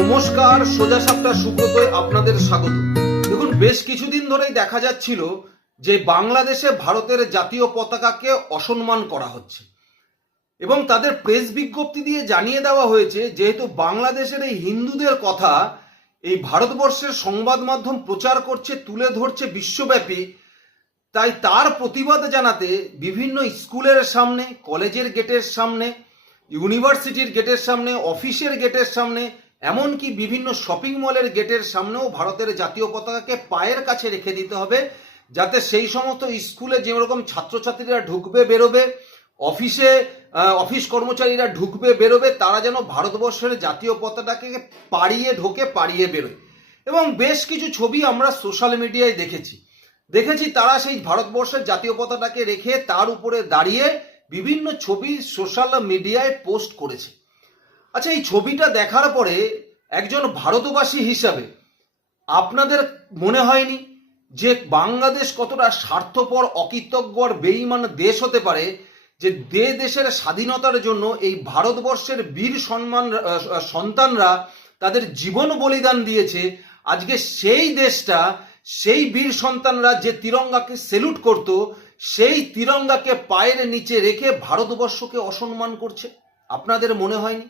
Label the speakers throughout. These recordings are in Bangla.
Speaker 1: নমস্কার, সোজা সাপটা সুব্রতয় আপনাদের স্বাগত। দেখুন, বেশ কিছুদিন ধরেই দেখা যাচ্ছিল যে বাংলাদেশে ভারতের জাতীয় পতাকাকে অসম্মান করা হচ্ছে। এবং তাদের প্রেস বিজ্ঞপ্তি দিয়ে জানিয়ে দেওয়া হয়েছে, যেহেতু বাংলাদেশের এই হিন্দুদের কথা এই ভারতবর্ষের সংবাদ মাধ্যম প্রচার করছে, তুলে ধরছে বিশ্বব্যাপী, তাই তার প্রতিবাদ জানাতে বিভিন্ন স্কুলের সামনে, কলেজের গেটের সামনে, ইউনিভার্সিটির গেটের সামনে, অফিসের গেটের সামনে এমনকি বিভিন্ন শপিং মলের গেটের সামনেও ভারতের জাতীয় পতাকাকে পায়ের কাছে রেখে দিতে হবে, যাতে সেই সমস্ত স্কুলে যেরকম ছাত্রছাত্রীরা ঢুকবে, বেরোবে, অফিসে অফিস কর্মচারীরা ঢুকবে, বেরোবে, তারা যেন ভারতবর্ষের জাতীয় পতাকাকে পাড়িয়ে ঢোকে, পাড়িয়ে বেরোয়। এবং বেশ কিছু ছবি আমরা সোশ্যাল মিডিয়ায় দেখেছি। দেখেছি তারা সেই ভারতবর্ষের জাতীয় পতাকাকে রেখে তার উপরে দাঁড়িয়ে বিভিন্ন ছবি সোশ্যাল মিডিয়ায় পোস্ট করেছে। আচ্ছা এই ছবিটা দেখার পরে একজন ভারতবাসী হিসাবে আপনাদের মনে হয়নি যে বাংলাদেশ কতটা স্বার্থপর, অকৃতজ্ঞ আর বেঈমান দেশ হতে পারে যে দে দেশের স্বাধীনতার জন্য এই ভারতবর্ষের বীর সম্মান সন্তানরা তাদের জীবন বলিদান দিয়েছে? আজকে সেই দেশটা, সেই বীর সন্তানরা যে তিরঙ্গাকে সেলুট করত, সেই তিরঙ্গাকে পায়ের নিচে রেখে ভারতবর্ষকে অসম্মান করছে? আপনাদের মনে হয়নি?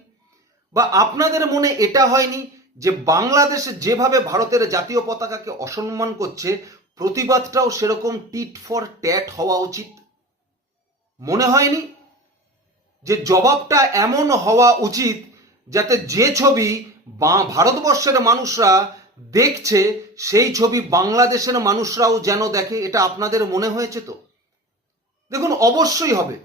Speaker 1: বা আপনাদের মনে এটা হয়নি যে বাংলাদেশ যেভাবে ভারতের জাতীয় পতাকাকে অসম্মান করছে, প্রতিবাদটাও সেরকম টিট ফর ট্যাট হওয়া উচিত? মনে হয়নি? যে জবাবটা এমন হওয়া উচিত যাতে যে ছবি ভারতবর্ষের মানুষরা দেখছে, সেই ছবি বাংলাদেশের মানুষরাও যেন দেখে, এটা আপনাদের মনে হয়েছে তো? দেখুন, অবশ্যই হবে।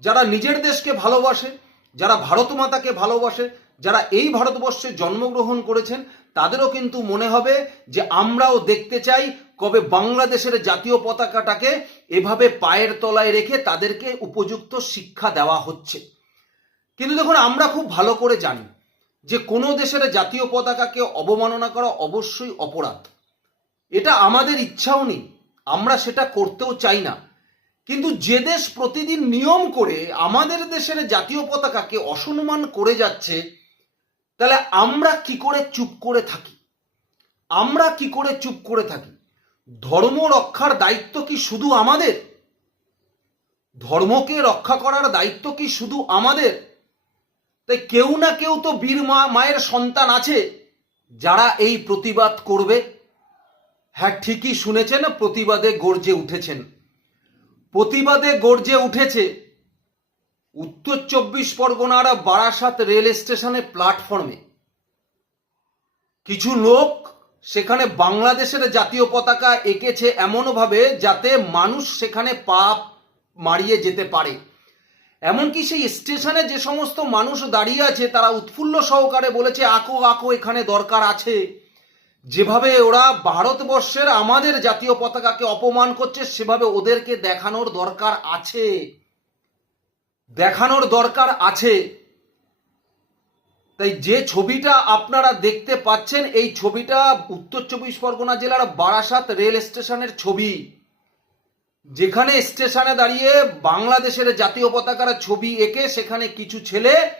Speaker 1: যারা নিজের দেশকে ভালোবাসে, যারা ভারত মাতাকে ভালোবাসে যারা এই ভারতবর্ষে জন্মগ্রহণ করেছেন, তাদেরও কিন্তু মনে হবে যে আমরাও দেখতে চাই কবে বাংলাদেশের জাতীয় পতাকাটাকে এভাবে পায়ের তলায় রেখে তাদেরকে উপযুক্ত শিক্ষা দেওয়া হচ্ছে। কিন্তু দেখুন, আমরা খুব ভালো করে জানি যে কোনো দেশের জাতীয় পতাকাকে অবমাননা করা অবশ্যই অপরাধ। এটা আমাদের ইচ্ছাও নেই, আমরা সেটা করতেও চাই না। কিন্তু যে দেশ প্রতিদিন নিয়ম করে আমাদের দেশের জাতীয় পতাকাকে অসম্মান করে যাচ্ছে তাহলে আমরা কি করে চুপ করে থাকি? আমরা কি করে চুপ করে থাকি? ধর্ম রক্ষার দায়িত্ব কি শুধু আমাদের? ধর্মকে রক্ষা করার দায়িত্ব কি শুধু আমাদের? তাই কেউ না কেউ তো বীর মা, মায়ের সন্তান আছে যারা এই প্রতিবাদ করবে। হ্যাঁ ঠিকই শুনেছেন, প্রতিবাদে গর্জে উঠেছেন। প্রতিবাদে গর্জে উঠেছে। উত্তর চব্বিশ পরগনার বারাসাত রেল স্টেশনে প্ল্যাটফর্মে। কিছু লোক সেখানে বাংলাদেশের জাতীয় পতাকা এঁকেছে এমনভাবে যাতে মানুষ সেখানে পা মারিয়ে যেতে পারে। এমনকি সেই স্টেশনে যে সমস্ত মানুষ দাঁড়িয়ে আছে, তারা উৎফুল্ল সহকারে বলেছে, আঁকো আঁকো, এখানে দরকার আছে। যেভাবে ওরা ভারতবর্ষের আমাদের জাতীয় পতাকাকে অপমান করছে, সেভাবে ওদেরকে দেখানোর দরকার আছে। দেখানোর দরকার আছে। তাই যে ছবিটা আপনারা দেখতে পাচ্ছেন, এই ছবিটা উত্তর চব্বিশ পরগনা জেলার বারাসাত রেল স্টেশনের ছবি। যেখানে স্টেশনে দাঁড়িয়ে বাংলাদেশের জাতীয় পতাকার ছবি এঁকে সেখানে কিছু ছেলে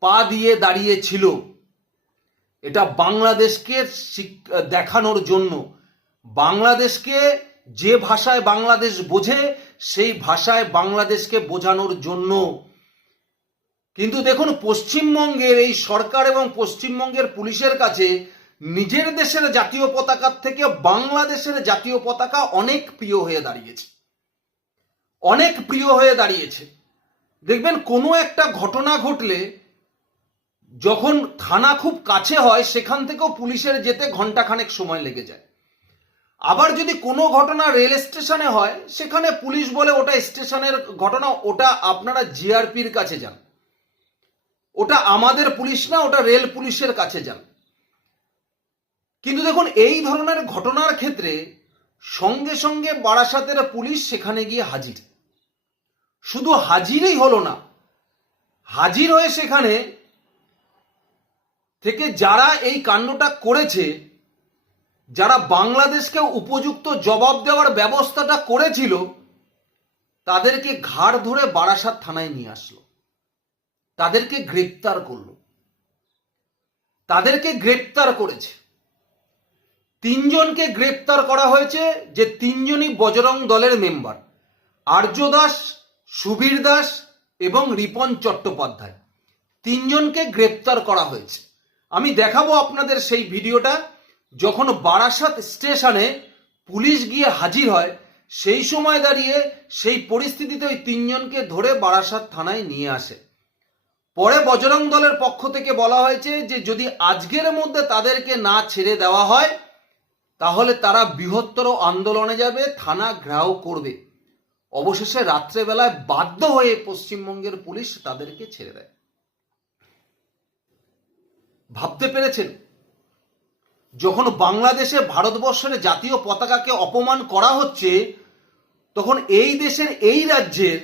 Speaker 1: পা দিয়ে দাঁড়িয়ে ছিল এটা বাংলাদেশকে শিক- দেখানোর জন্য। বাংলাদেশকে যে ভাষায় বাংলাদেশ বোঝে, সেই ভাষায় বাংলাদেশকে বোঝানোর জন্য। কিন্তু দেখুন, পশ্চিমবঙ্গের এই সরকার এবং পশ্চিমবঙ্গের পুলিশের কাছে নিজের দেশের জাতীয় পতাকার থেকে বাংলাদেশের জাতীয় পতাকা অনেক প্রিয় হয়ে দাঁড়িয়েছে। অনেক প্রিয় হয়ে দাঁড়িয়েছে। দেখবেন, কোনো একটা ঘটনা ঘটলে যখন থানা খুব কাছে হয়, সেখান থেকেও পুলিশের যেতে ঘন্টাখানেক সময় লেগে যায়। আবার যদি কোনো ঘটনা রেল স্টেশনে হয়, সেখানে পুলিশ বলে ওটা স্টেশনের ঘটনা, ওটা আপনারা জিআরপির কাছে যান। ওটা আমাদের পুলিশ না, ওটা রেল পুলিশের কাছে যান। কিন্তু দেখুন, এই ধরনের ঘটনার ক্ষেত্রে সঙ্গে সঙ্গে বারাসাতের পুলিশ সেখানে গিয়ে হাজির। শুধু হাজিরই হলো না, হাজির হয়ে সেখানে থেকে যারা এই কাণ্ডটা করেছে যারা বাংলাদেশকে উপযুক্ত জবাব দেওয়ার ব্যবস্থাটা করেছিল, তাদেরকে ঘাড় ধরে বারাসাত থানায় নিয়ে আসলো। তাদেরকে গ্রেপ্তার করল। তাদেরকে গ্রেপ্তার করেছে। তিনজনকে গ্রেপ্তার করা হয়েছে যে তিনজনই বজরং দলের মেম্বার, আর্য দাস, সুবীর দাস এবং রিপন চট্টোপাধ্যায়। তিনজনকে গ্রেপ্তার করা হয়েছে। আমি দেখাবো আপনাদের সেই ভিডিওটা। যখন বারাসাত স্টেশনে পুলিশ গিয়ে হাজির হয়, সেই সময় দাঁড়িয়ে সেই পরিস্থিতিতে ওই তিনজনকে ধরে বারাসাত থানায় নিয়ে আসে। পরে বজরং দলের পক্ষ থেকে বলা হয়েছে যে, যদি আজকের মধ্যে তাদেরকে না ছেড়ে দেওয়া হয়, তাহলে তারা বৃহত্তর আন্দোলনে যাবে, থানা ঘেরাও করবে। অবশেষে রাত্রেবেলায় বাধ্য হয়ে পশ্চিমবঙ্গের পুলিশ তাদেরকে ছেড়ে দেয়। ভাবতে পেরেছেন? যখন বাংলাদেশে ভারতবর্ষের জাতীয় পতাকাকে অপমান করা হচ্ছে, তখন এই দেশের এই রাজ্যের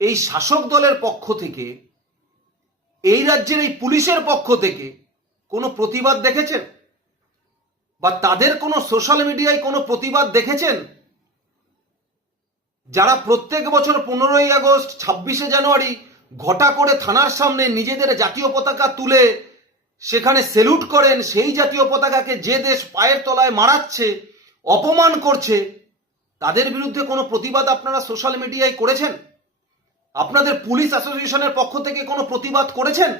Speaker 1: এই শাসক দলের পক্ষ থেকে, এই রাজ্যের এই পুলিশের পক্ষ থেকে কোনো প্রতিবাদ দেখেছেন? বা তাদের কোনো সোশ্যাল মিডিয়ায় কোনো প্রতিবাদ দেখেছেন? যারা প্রত্যেক বছর পনেরোই আগস্ট, ছাব্বিশে জানুয়ারি ঘটা করে থানার সামনে নিজেদের জাতীয় পতাকা তুলে সেখানে সেলুট করেন, সেই জাতীয় পতাকাকে যে দেশ পায়ের তলায় মারাচ্ছে, অপমান করছে, তাদের বিরুদ্ধে কোনো প্রতিবাদ আপনারা সোশ্যাল মিডিয়ায় করেছেন? আপনাদের পুলিশ অ্যাসোসিয়েশনের পক্ষ থেকে কোনো প্রতিবাদ করেছেন?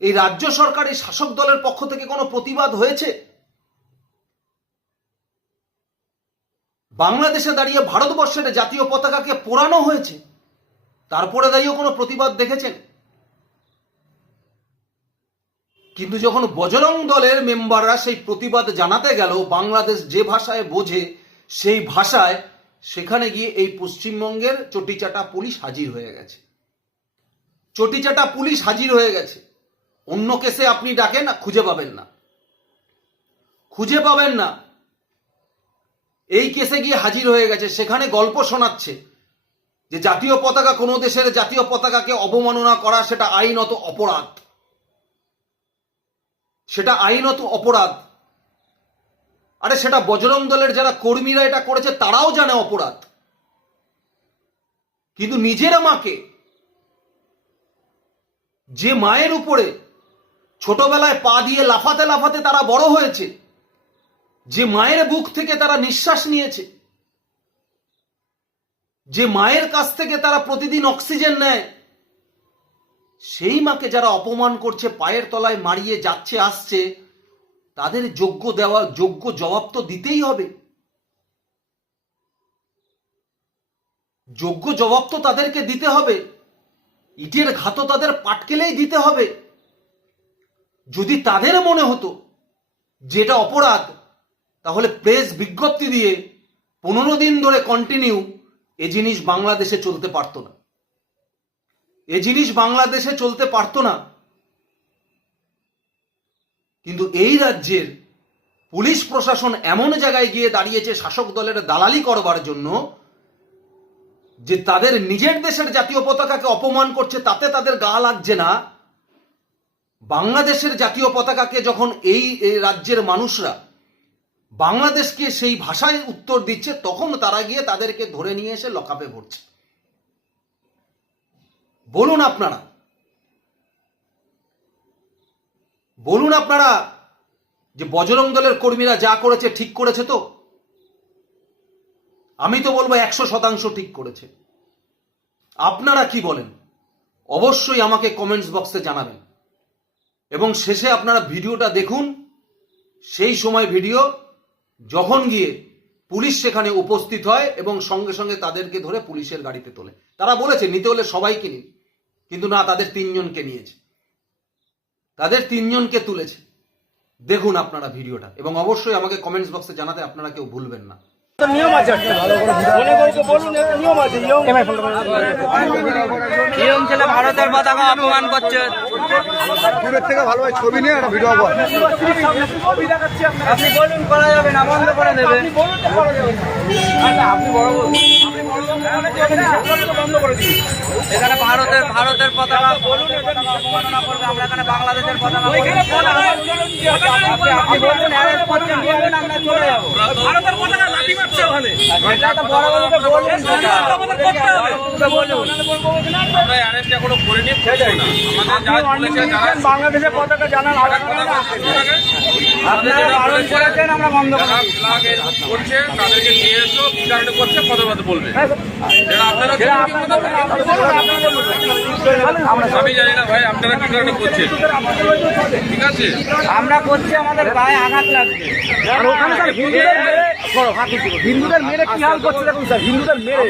Speaker 1: এই রাজ্য সরকার, এই শাসক দলের পক্ষ থেকে কোনো প্রতিবাদ হয়েছে? বাংলাদেশে দাঁড়িয়ে ভারতবর্ষের জাতীয় পতাকাকে পোড়ানো হয়েছে, তারপরে দাঁড়িয়েও কোনো প্রতিবাদ দেখেছেন? কিন্তু যখন বজরং দলের মেম্বাররা সেই প্রতিবাদ জানাতে গেল, বাংলাদেশ যে ভাষায় বোঝে সেই ভাষায় সেখানে গিয়ে এই পশ্চিমবঙ্গের চটিচাটা পুলিশ হাজির হয়ে গেছে। চটিচাটা পুলিশ হাজির হয়ে গেছে। অন্য কেসে আপনি ডাকেন না খুঁজে পাবেন না। খুঁজে পাবেন না। এই কেসে গিয়ে হাজির হয়ে গেছে। সেখানে গল্প শোনাচ্ছে যে জাতীয় পতাকা কোনো দেশের জাতীয় পতাকাকে অবমাননা করা সেটা আইনত অপরাধ। সেটা আইনত অপরাধ। আরে সেটা বজরং দলের যারা কর্মীরা এটা করেছে, তারাও জানে অপরাধ। কিন্তু নিজের মাকে, যে মায়ের উপরে ছোটবেলায় পা দিয়ে লাফাতে লাফাতে তারা বড় হয়েছে, যে মায়ের বুক থেকে তারা নিঃশ্বাস নিয়েছে, যে মায়ের কাছ থেকে তারা প্রতিদিন অক্সিজেন নেয় সেই মাকে যারা অপমান করছে, পায়ের তলায় মারিয়ে যাচ্ছে, আসছে, তাদের যোগ্য দেওয়া, যোগ্য জবাব তো দিতেই হবে। যোগ্য জবাব তো তাদেরকে দিতে হবে। ইটের ঘাতও তাদের পাটকেলেই দিতে হবে। যদি তাদের মনে হতো যেটা অপরাধ, তাহলে প্রেস বিজ্ঞপ্তি দিয়ে পনেরো দিন ধরে কন্টিনিউ এ জিনিস বাংলাদেশে চলতে পারতো না। এ জিনিস বাংলাদেশে চলতে পারতো না। কিন্তু এই রাজ্যের পুলিশ প্রশাসন এমন জায়গায় গিয়ে দাঁড়িয়েছে শাসক দলের দালালি করবার জন্য যে তাদের নিজের দেশের জাতীয় পতাকাকে অপমান করছে, তাতে তাদের গা লাগছে না। বাংলাদেশের জাতীয় পতাকাকে যখন এই রাজ্যের মানুষরা বাংলাদেশকে সেই ভাষায় উত্তর দিচ্ছে, তখন তারা গিয়ে তাদেরকে ধরে নিয়ে এসে লকাপে ভরছে। বলুন আপনারা। বলুন আপনারা যে বজরং দলের কর্মীরা যা করেছে ঠিক করেছে তো? আমি তো বলব একশো শতাংশ ঠিক করেছে। আপনারা কি বলেন? অবশ্যই আমাকে কমেন্টস বক্সে জানাবেন। এবং শেষে আপনারা ভিডিওটা দেখুন। সেই সময় ভিডিও যখন গিয়ে পুলিশ সেখানে উপস্থিত হয় এবং সঙ্গে সঙ্গে তাদেরকে ধরে পুলিশের গাড়িতে তোলে। তারা বলেছে, নিতে হলে সবাইকে নিন। কিন্তু না তাদের তিনজনকে নিয়েছে। তাদের তিনজনকে তুলেছে। দেখুন আপনারা ভিডিওটা এবং অবশ্যই আমাকে কমেন্টস বক্সে জানাতে আপনারা কেউ ভুলবেন না।
Speaker 2: নিয়ম আছে
Speaker 3: ভারতের পতাকা অপমান করছে।
Speaker 4: দূরের থেকে ভালোভাবে ছবি নিয়ে একটা ভিডিও কর
Speaker 2: ছবি দেখাচ্ছি আপনাকে।
Speaker 3: আপনি বলুন করা যাবে না বন্ধ করে দেবে।
Speaker 2: আপনি বলুন তো করা যাবে না। আচ্ছা, আপনি বড়
Speaker 3: এখানে ভারতের ভারতের পতাকা। বলুন অবমাননা করবে আমরা এখানে বাংলাদেশের পতাকা আপনি আপনি বলুন অ্যারেস্ট করছেন বলুন আমরা চলে যাব।
Speaker 2: ভারতের পতাকা লাঠি মারছে ওখানে।
Speaker 3: এটা তো বড় বড়কে বলুন
Speaker 2: আমাদের করতে হবে।
Speaker 3: বলুন
Speaker 5: আমরা অ্যারেস্ট এখনও করিনি করব না। আমাদের যা বলেছে যারা
Speaker 2: বাংলাদেশের পতাকা জানান
Speaker 3: আপনারা আমরা বন্ধ
Speaker 5: যারা তাদেরকে নিয়ে এসো কি কারণে করছে বলবে। আপনারা আমি জানি না ভাই আপনারা কি কারণে করছেন? ঠিক আছে?
Speaker 3: আমরা করছি আমাদের গায়ে আঘাত লাগবে
Speaker 2: হিন্দুদের মেরে কি হাল করছে দেখুন স্যার হিন্দুদের মেরে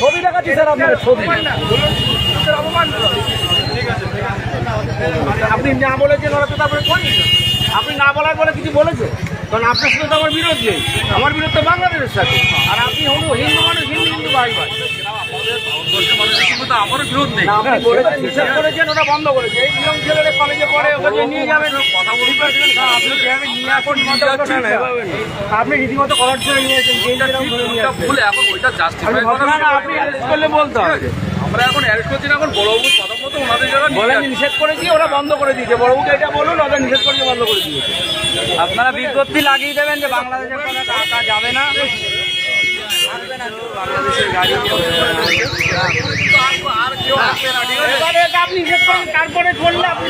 Speaker 2: ছবি দেখাচ্ছি স্যার আপনার ছবি। আপনি না বলেছেন ওরা তো তারপরে করেনি আপনি না বলার পরে কিছু বলেছে? কারণ আপনার সাথে তো আমার বিরোধ নেই। আমার বিরোধ তো বাংলাদেশের সাথে। আর আপনি হলো হিন্দু মানুষ হিন্দু হিন্দু ভাই ভাই।
Speaker 5: মানুষের সঙ্গে তো আমারও বিরোধ নেই
Speaker 2: বলেছেন নিষেধ করেছেন ওটা বন্ধ করেছে। এই নিয়ম ছেলেরা কলেজে পড়ে ওখানে নিয়ে যাবেন কথা আপনি যেভাবে নিয়ে রীতিমতো করার জন্য নিয়েছেন
Speaker 5: ভুল এখন ওইটা জাস্টিফাই
Speaker 2: আপনি করলে বলতে হবে।
Speaker 5: আমরা এখন অ্যারেস্ট করছি না এখন বড়বাবুর কথা নিয়ে
Speaker 2: নিষেধ করেছি, ওরা বন্ধ করে দিয়েছে। বড়বুকে এটা বলুন ওদের নিষেধ বন্ধ করে দিয়েছে।
Speaker 3: আপনারা বিজ্ঞপ্তি লাগিয়ে দেবেন যে বাংলাদেশের আঁকা যাবে না।
Speaker 2: তারপরে করলে আপনি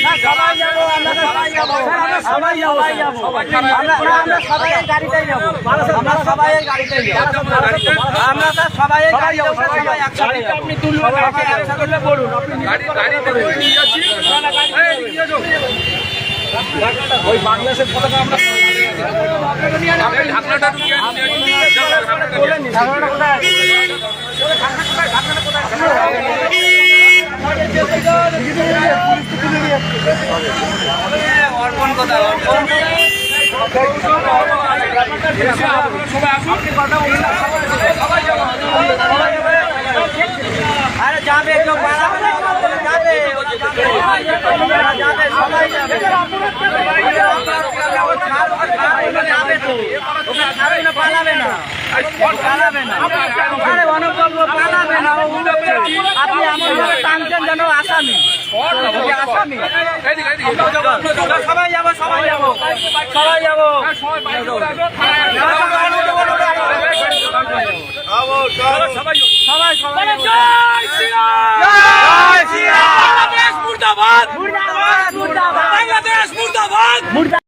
Speaker 3: না, সবাই যাব আমরা সবাই যাব সবাই যাব আমরা সবাই এই যাব আমরা সবাই এই যাব আমরা স্যার সবাই গাড়ি যাব সবাই একসাথে
Speaker 2: আপনি তুলবেন একসাথে করলে বলুন আপনি
Speaker 5: গাড়ি করে নিয়ে যাচ্ছি এই, নিয়ে যাও।
Speaker 2: ওই বাংলাদেশের পতাকা আমরা?
Speaker 3: অর্পণ অর্পণ আরে যাবে কেউ যাবে যাবে সবাই আপনি এমন ভাবে টানছেন যেন আসামি আসামি। সবাই যাব। সবাই যাব সবাই। যাব সবাই সবাই
Speaker 2: জয় মুর্দাবাদ। বাংলাদেশ মুর্দাবাদ।